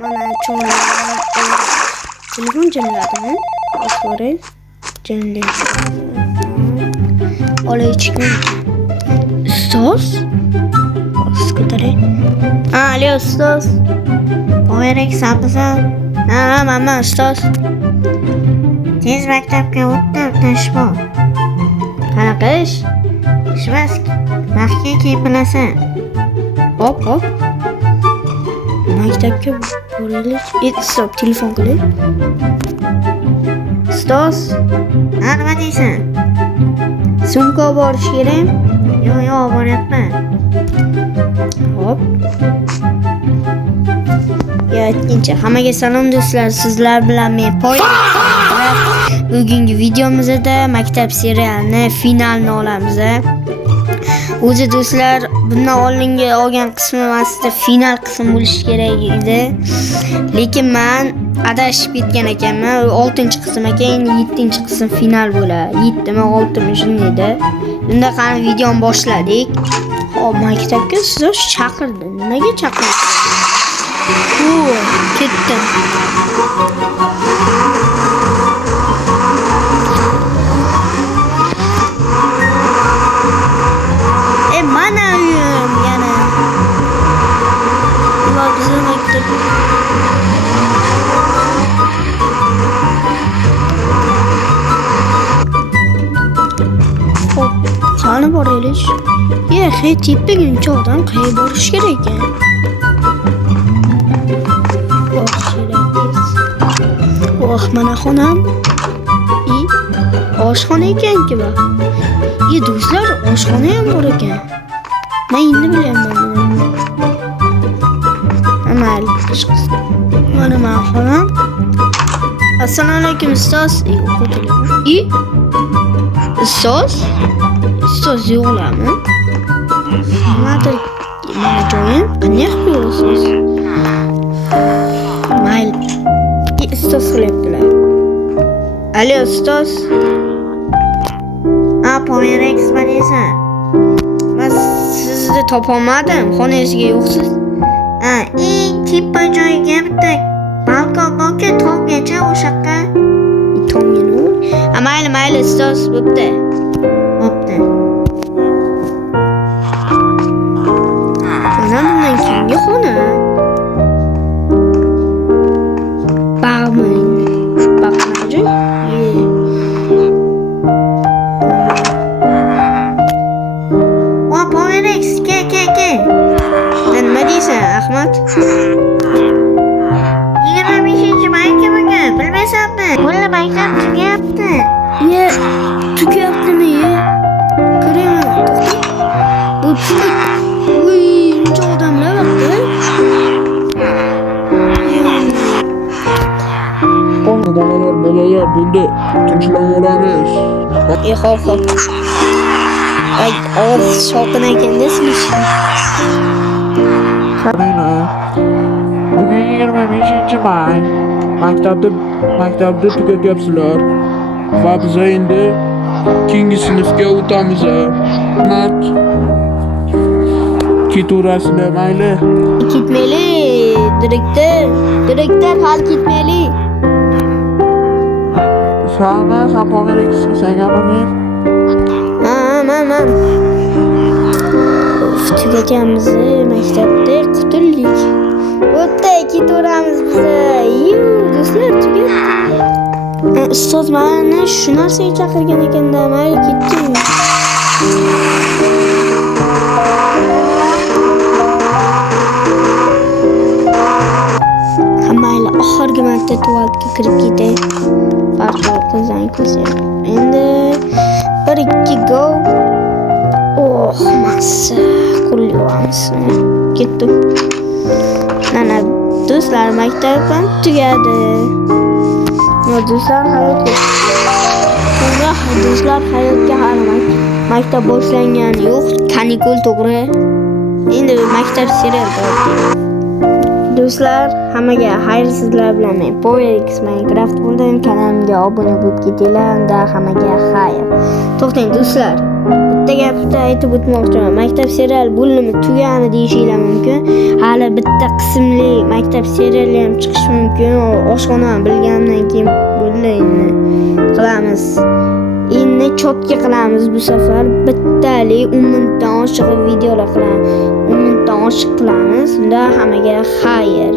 Mana telefon jirilladimi? Ko'ring. Jirildi. Olay chiqdi. Ustoz? Skuterek. Alo ustoz. Qo'yarek sanmisan? Ha, mana ustoz. Tez maktabga o'tib bor. Qanaqa ish? Ishmas. Maxfiy kiyib bilasan. Hop. Maktabga boraylik. Stop, telefon qiling. Ustoz. Nima deysan? Sumka borish kerak? Yo'q, boryapman. Hop. Aytgancha hammaga salom do'stlar. Sizlar bilan men bugungi videomizda maktab serialini finalni olamiz. O'zi do'stlar, bundan oldingi olgan qismim aslida final qism bo'lishi kerak edi. Lekin men adashib ketgan ekanman. 6-qism ekan, 7-qism final bo'ladi. 7mi, 6mi shunday edi. Bunda qani videoni boshladik. Hop, maktabga sizni chaqirdi. Nimaga chaqirdi? Ketdim. Mana uyim yana. Va bizim maktab. Hop, qani boraylik. Teppaguncha odam qayerga borish kerak ekan? Mana xonam. Oshxona ekan-ku bu. Do'stlar, oshxona ham bor ekan. Men endi bilaman buni. Mana men xonam. Assalomu alaykum ustoz. Ustoz? Ustoz yo'qlarmi? Nimadir mana joyim. Qanday qilib yurasiz? Mayli. Ustoz qilyaptilar. Alo ustoz. Poyrex nima deysan? Men sizni topolmadim. Xonangizga yo'qsiz. Eng teppa joyga bitta balkon borku, tomgacha o'sha yoqqa. Tomga nima? Mayli ustoz, bo'pti. Bundan keyingi xona. Ahmad. 25-maktab ekan, bilmaysanmi? Bular maktab tugayapti. Tugayaptimi? Ko'raman. Bu uncha odamlar vaqti. Bolalar bo'ldi. Tinchlanib olamiz. Hop. Ovoz shovqin ekanda sizlar. Bugun 25-may. Maktabda tugatyapsizlar. Va biz endi keyingi sinfga o'tamiz. Mat. Keturasizlar, mayli. Ketmaylik, direktor hal ketmaylik. Sen poyrex senga Men. Tugatamiz maktabda qutuldik. O'tda ketaveramiz biz. Do'stlar, tugatdik. Ustoz meni shu narsaga chaqirgan ekanda, mayli ketdim. Mayli, oxirgi marta tualetga kirib ketay. Farqli qizdan ko'rsam. Endi 1-2 go. Massa qo'llayapmiz. Ketdim. Mana do'stlar, maktabim tugadi. Do'stlar, hayotga hali maktab boshlangani yo'q. Kanikul to'g'ri. Endi maktab serial bo'ldi. Do'stlar, hammaga xayr, sizlar bilan men Poyrex Minecraft bo'ldim. Kanalimga obuna bo'lib ketinglar. Unda hammaga xayr. To'xtang do'stlar. Bitta gapni aytib o'tmoqchiman. Maktab serial bo'limi tugani deyishinglar mumkin. Hali bitta qismli maktab seriali ham chiqishi mumkin. Oshxonani bilgandan keyin bo'ldi endi qilamiz. Endi cho'tga qilamiz bu safar. Bittali 10 minutdan oshiq videolar qilamiz. 10 minutdan oshiq qilamiz. Unda hammaga xayr.